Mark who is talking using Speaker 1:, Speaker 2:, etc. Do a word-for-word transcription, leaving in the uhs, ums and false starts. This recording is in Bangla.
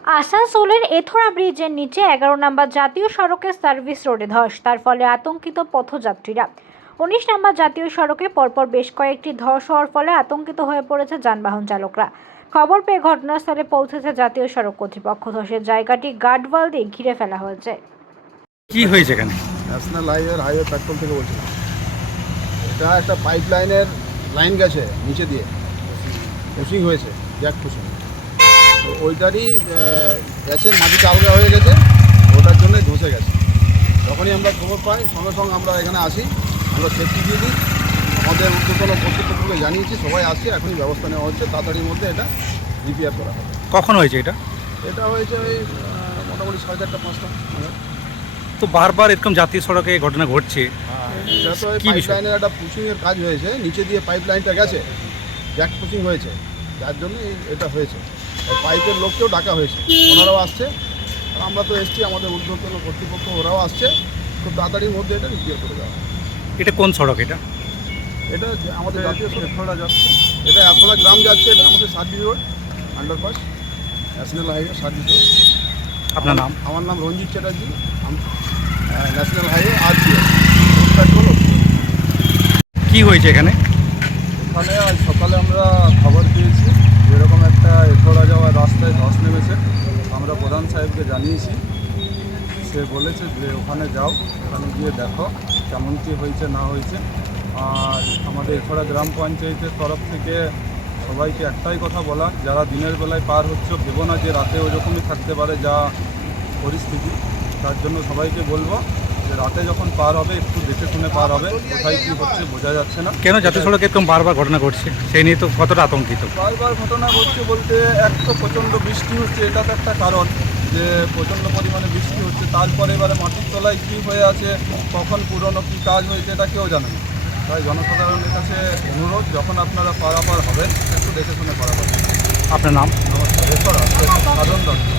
Speaker 1: আসানসোলের এথোড়া ব্রিজের নিচে এগারো নম্বর জাতীয় সড়কের সার্ভিস রোডে ধস, তার ফলে আতঙ্কিত পথযাত্রীরা। উনিশ নম্বর জাতীয় সড়কে পরপর বেশ কয়েকটি ধস হওয়ার ফলে আতঙ্কিত হয়ে পড়েছে যানবাহন চালকরা। খবর পেয়ে ঘটনাস্থলে পৌঁছেছে জাতীয় সড়ক কর্তৃপক্ষ। ধসের জায়গাটি গার্ডওয়াল দিয়ে ঘিরে ফেলা হয়েছে।
Speaker 2: কি হয়েছে এখানে?
Speaker 3: ন্যাশনাল হাইওয়ে হাইওয়ে পেট্রোল থেকে বলছিলাম। এটা একটা পাইপ লাইনের লাইন গেছে নিচে দিয়ে, পুশিং হয়েছে, জ্যাক পুশিং। তো ওইটারই গেছে, মাটিটা আলগা হয়ে গেছে, ওটার জন্যই ধসে গেছে। যখনই আমরা খবর পাই সঙ্গে সঙ্গে আমরা এখানে আসি, আমরা সেফটি দিয়ে দিই, আমাদের উদ্যোতন কর্তৃপক্ষকে জানিয়েছি, সবাই আসছে, এখনই ব্যবস্থা নেওয়া হচ্ছে, তাড়াতাড়ির মধ্যে এটা রিপেয়ার করা হবে।
Speaker 2: কখন হয়েছে এটা?
Speaker 3: এটা হয়েছে ওই মোটামুটি সাড়ে চারটা পাঁচটা।
Speaker 2: তো বারবার এরকম জাতীয় সড়কে ঘটনা ঘটছে,
Speaker 3: এটা তো
Speaker 2: কি
Speaker 3: পাইপ
Speaker 2: বিষয়?
Speaker 3: লাইনের একটা পুশিংয়ের কাজ হয়েছে, নিচে দিয়ে পাইপ লাইনটা গেছে, জ্যাক পুশিং হয়েছে, যার জন্য এটা হয়েছে। আর পাইপের লোককেও ডাকা হয়েছে, ওনারাও আসছে, আর আমরা তো এসছি, আমাদের ঊর্ধ্বতন কর্তৃপক্ষ ওরাও আসছে, খুব তাড়াতাড়ির মধ্যে এটা রিপেয়ার করে দেওয়া।
Speaker 2: এটা কোন সড়ক এটা?
Speaker 3: এটা যে আমাদের জাতীয় এথোড়া যাচ্ছে, এটা এথোড়া গ্রাম যাচ্ছে, এটা আমাদের service road, underpass, national highway service road.
Speaker 2: আপনার নাম?
Speaker 3: আমার নাম Ranjit Chatterjee, national highway R G S petrol.
Speaker 2: কি হয়েছে এখানে?
Speaker 4: এখানে আজ সকালে আমরা খবর পেয়েছি যেরকম একটা এথোড়া যাওয়ার রাস্তায় ধস নেমেছে। আমরা প্রধান সাহেবকে জানিয়েছি, সে বলেছে যে ওখানে যাও, ওখানে গিয়ে দেখো কেমন কী হয়েছে না হয়েছে। আর আমাদের এথোড়া গ্রাম পঞ্চায়েতের তরফ থেকে সবাইকে একটাই কথা বলা, যারা দিনের বেলায় পার হচ্ছে ভেবো না যে রাতে ওরকমই থাকতে পারে যা পরিস্থিতি। তার জন্য সবাইকে বলবো যে রাতে যখন পার হবে একটু দেখে শুনে পার হবে, কোথায় কী হচ্ছে বোঝা যাচ্ছে না।
Speaker 2: কেন জাতীয় সড়কে এরকম বারবার ঘটনা ঘটছে, সেই নিয়ে তো কতটা আতঙ্কিত?
Speaker 4: বারবার ঘটনা ঘটছে বলতে, এক তো প্রচণ্ড বৃষ্টি হচ্ছে, এটা তো একটা কারণ যে প্রচণ্ড পরিমাণে বৃষ্টি হচ্ছে। তারপরে এবারে মাটির তলায় কী হয়ে আছে, কখন পুরনো কী কাজ হয়েছে এটা কেউ জানে না। তাই জনসাধারণের কাছে অনুরোধ, যখন আপনারা পারাপার হবেন একটু দেখে শুনে পারাপার।
Speaker 2: আপনার নাম?
Speaker 4: নমস্কার, এরপর সাধন দত্ত।